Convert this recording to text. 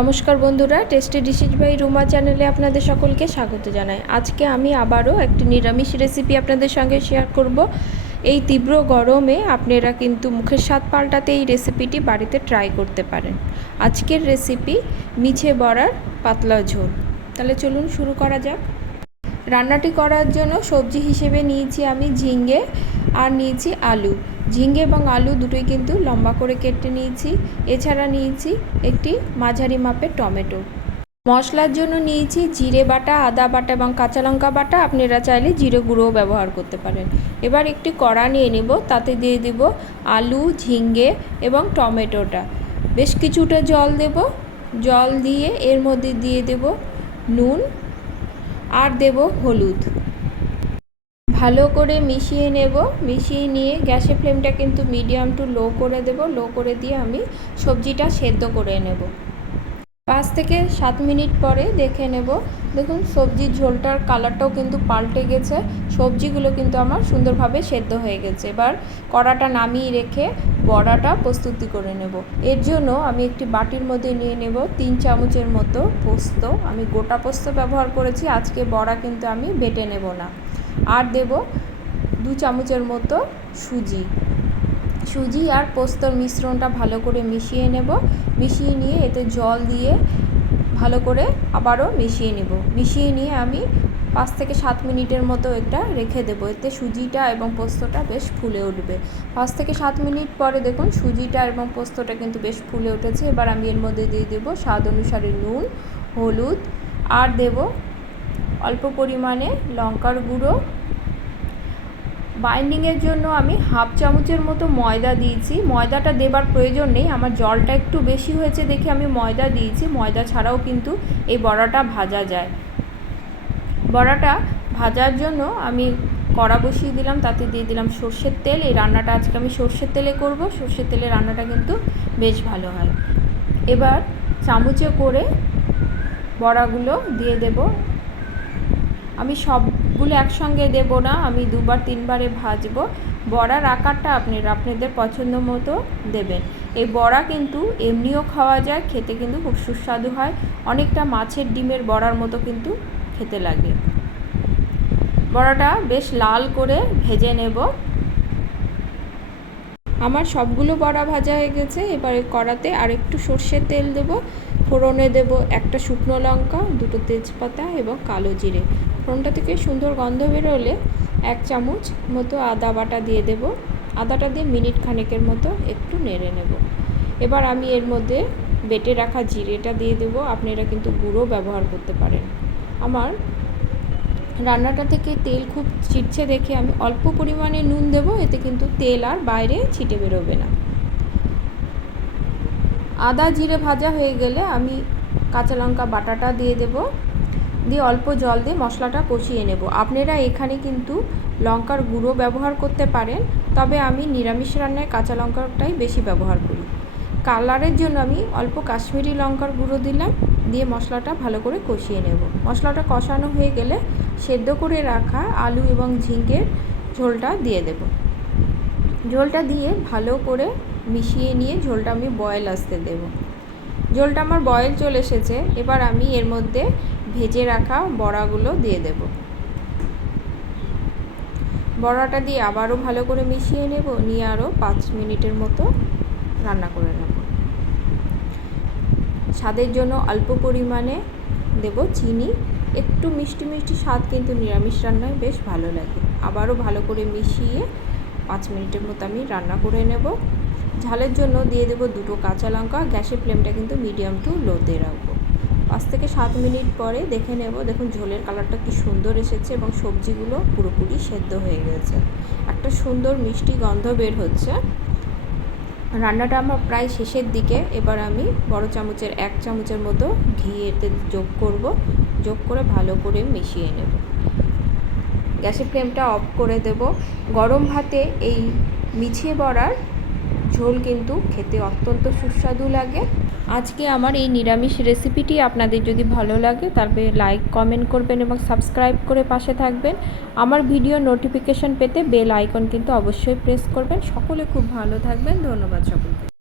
নমস্কার বন্ধুরা, tasty dishes by Ruma চ্যানেলে আপনাদের সকলকে স্বাগত জানাই। আজকে আমি আবারও একটি নিরামিষ রেসিপি আপনাদের সঙ্গে শেয়ার করব। এই তীব্র গরমে আপনারা কিন্তু মুখের স্বাদ পাল্টাতে এই রেসিপিটি বাড়িতে ট্রাই করতে পারেন। আজকের রেসিপি মিছে বড়ার পাতলা ঝোল। তাহলে চলুন শুরু করা যাক। রান্নাটি করার জন্য সবজি হিসেবে নিয়েছি আমি ঝিঙে আর নিয়েছি আলু। ঝিঙে এবং আলু দুটোই কিন্তু লম্বা করে কেটে নিয়েছি। এছাড়া নিয়েছি একটি মাঝারি মাপের টমেটো। মশলার জন্য নিয়েছি জিরে বাটা, আদা বাটা এবং কাঁচা লঙ্কা বাটা। আপনারা চাইলে জিরে গুঁড়োও ব্যবহার করতে পারেন। এবার একটি কড়া নিয়ে নেব, তাতে দিয়ে দিব আলু, ঝিঙে এবং টমেটোটা। বেশ কিছুটা জল দেব। জল দিয়ে এর মধ্যে দিয়ে দেব নুন আর দেব হলুদ। ভালো করে মিশিয়ে নেব। মিশিয়ে নিয়ে গ্যাসের ফ্লেমটা কিন্তু মিডিয়াম টু লো করে দেব। লো করে দিয়ে আমি সবজিটা সেদ্ধ করে নেব। 5 থেকে 7 মিনিট পরে দেখে নেব। দেখুন সবজির ঝোলটার কালারটাও কিন্তু পাল্টে গেছে। সবজিগুলো কিন্তু আমার সুন্দরভাবে সেদ্ধ হয়ে গেছে। এবার কড়াটা নামিয়ে রেখে বড়াটা প্রস্তুতি করে নেব। এর জন্য আমি একটি বাটির মধ্যে নিয়ে নেব 3 চামচের মতো পোস্ত। আমি গোটা পোস্ত ব্যবহার করেছি, আজকে বড়া কিন্তু আমি বেটে নেব না। আর দেব 2 চামচের মতো সুজি আর পোস্তর মিশ্রণটা ভালো করে মিশিয়ে নেব। মিশিয়ে নিয়ে এতে জল দিয়ে ভালো করে আবারও মিশিয়ে নেব। মিশিয়ে নিয়ে আমি 5 থেকে 7 মিনিটের মতো এটা রেখে দেবো। এতে সুজিটা এবং পোস্তটা বেশ ফুলে উঠবে। 5 থেকে 7 মিনিট পরে দেখুন সুজিটা এবং পোস্তটা কিন্তু বেশ ফুলে উঠেছে। এবার আমি এর মধ্যে দিয়ে দেবো স্বাদ অনুসারে নুন, হলুদ আর দেব অল্প পরিমাণে লঙ্কার গুঁড়ো। বাইন্ডিংয়ের জন্য আমি হাফ চামচের মতো ময়দা দিয়েছি। ময়দাটা দেবার প্রয়োজন নেই, আমার জলটা একটু বেশি হয়েছে দেখে আমি ময়দা দিয়েছি। ময়দা ছাড়াও কিন্তু এই বড়াটা ভাজা যায়। বড়াটা ভাজার জন্য আমি কড়া বসিয়ে দিলাম, তাতে দিয়ে দিলাম সর্ষের তেল। এই রান্নাটা আজকে আমি সর্ষের তেলে করব। সর্ষের তেলে রান্নাটা কিন্তু বেশ ভালো হয়। এবার চামচে করে বড়াগুলো দিয়ে দেব। আমি সবগুলো একসঙ্গে দেব না, আমি 2-3 বারে ভাজবো। বড়ার আকারটা আপনাদের পছন্দ মতো দেবেন। এই বড়া কিন্তু এমনিও খাওয়া যায়, খেতে কিন্তু খুব সুস্বাদু হয়। অনেকটা মাছের ডিমের বড়ার মতো কিন্তু খেতে লাগে। বড়াটা বেশ লাল করে ভেজে নেব। আমার সবগুলো বড়া ভাজা হয়ে গেছে। এবারে কড়াতে আর একটু সর্ষের তেল দেব। ফোড়নে দেব একটা শুকনো লঙ্কা, 2টো তেজপাতা এবং কালো জিরে। ফোড়নটা থেকে সুন্দর গন্ধ বেরোলে 1 চামচ মতো আদা বাটা দিয়ে দেব। আদাটা দিয়ে মিনিট খানেকের মতো একটু নেড়ে নেব। এবার আমি এর মধ্যে বেটে রাখা জিরেটা দিয়ে দেব। আপনারা কিন্তু গুঁড়ো ব্যবহার করতে পারেন। আমার রান্নাটা থেকে তেল খুব ছিটছে দেখে আমি অল্প পরিমাণে নুন দেব। এতে কিন্তু তেল আর বাইরে ছিটে বেরোবে না। আদা জিরে ভাজা হয়ে গেলে আমি কাঁচা লঙ্কা বাটাটা দিয়ে দেব। দিয়ে অল্প জল দিয়ে মশলাটা কষিয়ে নেব। আপনারা এখানে কিন্তু লঙ্কার গুঁড়ো ব্যবহার করতে পারেন, তবে আমি নিরামিষ রান্নায় কাঁচা লঙ্কাটাই বেশি ব্যবহার করি। কালারের জন্য আমি অল্প কাশ্মীরি লঙ্কার গুঁড়ো দিলাম। দিয়ে মশলাটা ভালো করে কষিয়ে নেব। মশলাটা কষানো হয়ে গেলে সেদ্ধ করে রাখা আলু এবং ঝিঙের ঝোলটা দিয়ে দেব। ঝোলটা দিয়ে ভালো করে মিশিয়ে নিয়ে ঝোলটা আমি বয়েল আসতে দেব। ঝোলটা আমার বয়েল চলে এসেছে। এবার আমি এর মধ্যে ভেজে রাখা বড়াগুলো দিয়ে দেব। বড়াটা দিয়ে আবারও ভালো করে মিশিয়ে নেব। নিয়ে আরও 5 মিনিটের মতো রান্না করে নেব। স্বাদের জন্য অল্প পরিমাণে দেব চিনি। একটু মিষ্টি মিষ্টি স্বাদ কিন্তু নিরামিষ রান্নায় বেশ ভালো লাগে। আবারও ভালো করে মিশিয়ে 5 মিনিটের মতো আমি রান্না করে নেব। ঝালের জন্য দিয়ে দেব 2টো কাঁচা লঙ্কা। গ্যাসের ফ্লেমটা কিন্তু মিডিয়াম টু লোতে রাখবো। 5 থেকে 7 মিনিট পরে দেখে নেব। দেখুন ঝোলের কালারটা কি সুন্দর এসেছে এবং সবজিগুলো পুরোপুরি সেদ্ধ হয়ে গেছে। একটা সুন্দর মিষ্টি গন্ধ বের হচ্ছে। রান্নাটা আমার প্রায় শেষের দিকে। এবার আমি বড় চামচের 1 চামচের মতো ঘি এতে যোগ করব। যোগ করে ভালো করে মিশিয়ে নেব। গ্যাসের ফ্লেমটা অফ করে দেব। গরম ভাতে এই মিছে বড়ার ঝোল কিন্তু খেতে অত্যন্ত সুস্বাদু লাগে। আজকে আমার এই নিরামিষ রেসিপিটি আপনাদের যদি ভালো লাগে তবে লাইক কমেন্ট করবেন এবং সাবস্ক্রাইব করে পাশে থাকবেন। আমার ভিডিও নোটিফিকেশন পেতে বেল আইকন কিন্তু অবশ্যই প্রেস করবেন। সকলে খুব ভালো থাকবেন। ধন্যবাদ সকলকে।